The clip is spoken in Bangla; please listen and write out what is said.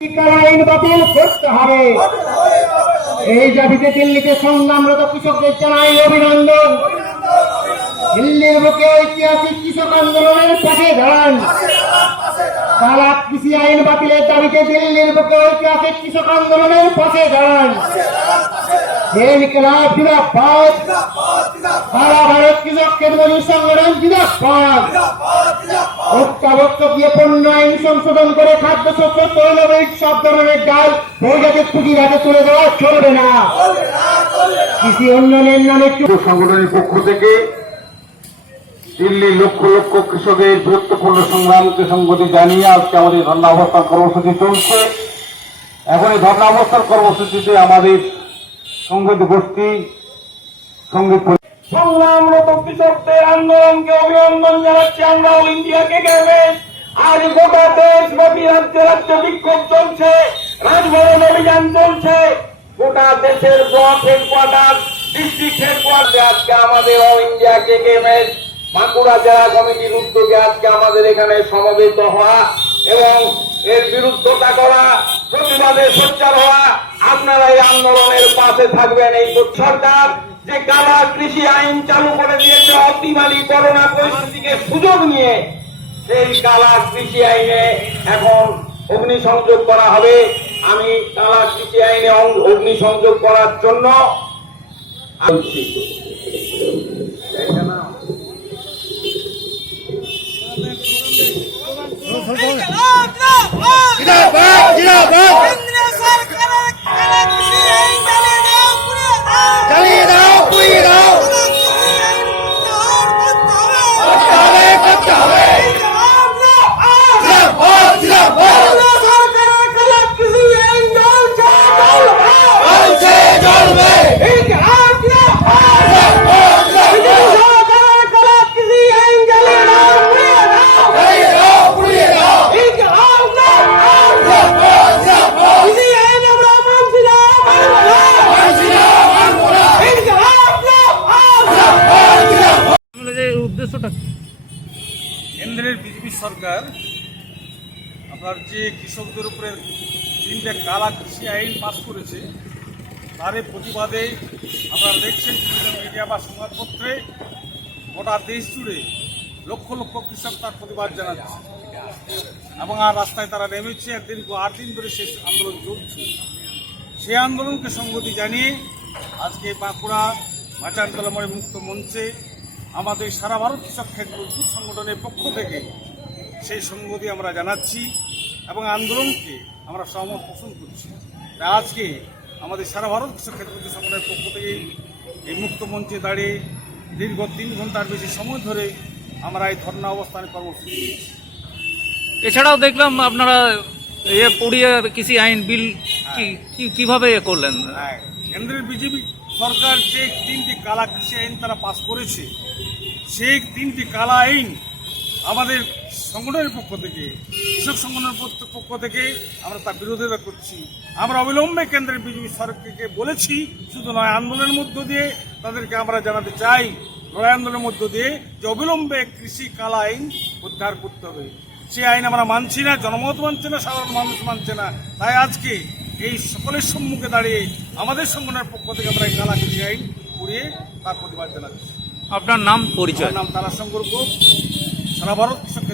আইন বাতিল করতে হবে। এই দাবিতে দিল্লিতে সংগ্রামরত কৃষকদের জানাই অভিনন্দন। দিল্লির বুকে ঐতিহাসিক কৃষক আন্দোলনের পাশে দাঁড়ান। তালাক কৃষি আইন বাতিলের দাবিতে দিল্লির বুকে ঐতিহাসিক কৃষক আন্দোলনের পাশে দাঁড়ান। ইনকিলাব জিন্দাবাদ। সারা ভারত কৃষক মজুর সংগঠন জিন্দাবাদ। অত্যাবশ্যকীয় পণ্য আইন সংশোধন করে খাদ্যশস্য, তৈলবীজ, সব ধরনের ডাল প্রজাতির পুঁজির হাতে তুলে দেওয়া চলবে না। কৃষি উন্নয়নের নামে সংগঠনের পক্ষ থেকে দিল্লির লক্ষ লক্ষ কৃষকের গুরুত্বপূর্ণ সংগ্রামকে সংগতি জানিয়ে আজকে আমাদের ধর্ণা অবস্থান কর্মসূচি চলছে। এখন এই ধর্ণা অবস্থান কর্মসূচিতে আমাদের সংগীত গোষ্ঠী সঙ্গীত সংগ্রামরত কৃষকদের আন্দোলনকে অভিনন্দন জানাচ্ছি। আমরা অল ইন্ডিয়া গেমেন্ট আজ গোটা দেশব্যাপী রাজ্যে রাজ্যে বিক্ষোভ চলছে, রাজভবন অভিযান চলছে। গোটা দেশের ব্লক হেডকোয়ার্টার, ডিস্ট্রিক্ট হেডকোয়ার্টারে আজকে আমাদের অল ইন্ডিয়া গেমেন্ট বাঁকুড়া জেলা কমিটির উদ্যোগে আজকে আমাদের এখানে সমবেত হওয়া এবং এর বিরুদ্ধতা করা, প্রতিবাদে সোচ্চার হওয়া। আপনারা এই আন্দোলনের পাশে থাকবেন। এই সরকার যে কালা কৃষি আইন চালু করে দিয়েছে অতিমারি করোনা পরিস্থিতিকে সুযোগ নিয়ে, সেই কালা কৃষি আইনে এখন অগ্নিসংযোগ করা হবে। আমি কালা কৃষি আইনে অগ্নিসংযোগ করার জন্য কেন্দ্রের বিজেপি সরকার আপনার যে কৃষকদের উপরে 3টে কালা কৃষি আইন পাস করেছে, তার প্রতিবাদে আপনারা দেখছেন বিভিন্ন মিডিয়া বা সংবাদপত্রে গোটা দেশ জুড়ে লক্ষ লক্ষ কৃষক তার প্রতিবাদ জানাচ্ছে এবং আর রাস্তায় তারা নেমেছে। 8 দিন ধরে শেষ আন্দোলন চলছে। সেই আন্দোলনকে সংগতি জানিয়ে আজকে বাঁকুড়া বাঁচান তলাময় মুক্ত মঞ্চে আমাদের সারা ভারত কৃষক মজদুর সংগঠনের পক্ষ থেকে সেই সংগতি আমরা জানাচ্ছি এবং আন্দোলনকে আমরা সহমত পোষণ করছি। তাই আজকে আমাদের সারা ভারত কৃষক মজদুর সংগঠনের পক্ষ থেকে এই মুক্ত মঞ্চে দাঁড়িয়ে দীর্ঘ 3 ঘন্টার বেশি সময় ধরে আমরা এই ধর্ণা অবস্থানে কর্মসূচি নিয়েছি। এছাড়াও দেখলাম আপনারা পড়িয়ে কৃষি আইন বিল কিভাবে করলেন? কেন্দ্রের বিজেপি সরকার যে 3টি কালা কৃষি আইন তারা পাস করেছে, সেই 3টি কালা আইন আমাদের সংগঠনের পক্ষ থেকে, কৃষক সংগঠনের পক্ষ থেকে আমরা তার বিরোধিতা করছি। আমরা অবিলম্বে কেন্দ্রের বিজেপি সরকারকে বলেছি, শুধু নয় আন্দোলনের মধ্য দিয়ে তাদেরকে আমরা জানাতে চাই, লড়াই আন্দোলনের মধ্য দিয়ে যে অবিলম্বে কৃষি কালা আইন উদ্ধার করতে হবে। সেই আইন আমরা মানছি না, জনমত মানছে না, সাধারণ মানুষ মানছে না। তাই আজকে এই সকলের সম্মুখে দাঁড়িয়ে আমাদের সংগঠনের পক্ষ থেকে আমরা এই কালা কৃষি আইন পুড়িয়ে তার প্রতিবাদ জানাচ্ছি। আপনার নাম, পরিচয়? নাম তারাশঙ্কর ঘোষ, সারা ভারত কৃষক